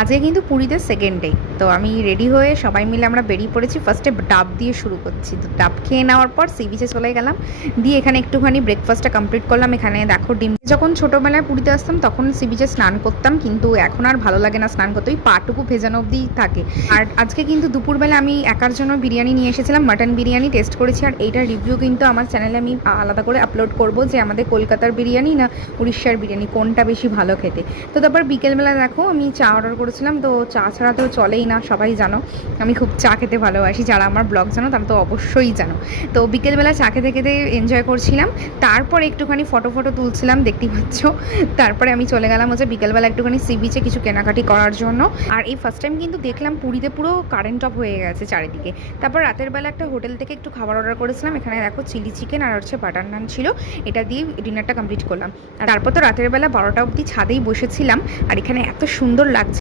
আজকে কিন্তু পুরীতে সেকেন্ড ডে। তো আমি রেডি হয়ে সবাই মিলে আমরা বেরিয়ে পড়েছি। ফার্স্টে ডাব দিয়ে শুরু করছি, তো ডাব খেয়ে নেওয়ার পর সি বিচে চলে গেলাম, দিয়ে এখানে একটুখানি ব্রেকফাস্টটা কমপ্লিট করলাম। এখানে দেখো ডিম, যখন ছোটোবেলায় পুরীতে আসতাম তখন সি বিচে স্নান করতাম, কিন্তু এখন আর ভালো লাগে না স্নান করতে, ওই পাটুকু ভেজানো অবধি থাকে। আর আজকে কিন্তু দুপুরবেলা আমি একার জন্য বিরিয়ানি নিয়ে এসেছিলাম, মাটন বিরিয়ানি টেস্ট করেছি। আর এইটার রিভিউ কিন্তু আমার চ্যানেলে আমি আলাদা করে আপলোড করবো, যে আমাদের কলকাতার বিরিয়ানি না উড়িষ্যার বিরিয়ানি কোনটা বেশি ভালো খেতে। তো তারপর বিকেলবেলা দেখো আমি চা অর্ডার করেছিলাম, তো চা ছাড়া তো চলেই না, সবাই জানো আমি খুব চা খেতে ভালোবাসি, যারা আমার ব্লগ জানো তারা তো অবশ্যই জানো। তো বিকেলবেলা চা খেতে খেতে এনজয় করছিলাম, তারপর একটুখানি ফটো তুলছিলাম, দেখতেই পাচ্ছ। তারপরে আমি চলে গেলাম হচ্ছে বিকেলবেলা একটুখানি সি বিচে কিছু কেনাকাটি করার জন্য। আর এই ফার্স্ট টাইম কিন্তু দেখলাম পুরীতে পুরো কারেন্ট অফ হয়ে গেছে চারিদিকে। তারপর রাতের বেলা একটা হোটেল থেকে একটু খাবার অর্ডার করেছিলাম, এখানে দেখো চিলি চিকেন আর হচ্ছে বাটার নান ছিল, এটা দিয়ে ডিনারটা কমপ্লিট করলাম। আর তারপর তো রাতের বেলা 12টা অবধি ছাদেই বসেছিলাম, আর এখানে এত সুন্দর লাগছে।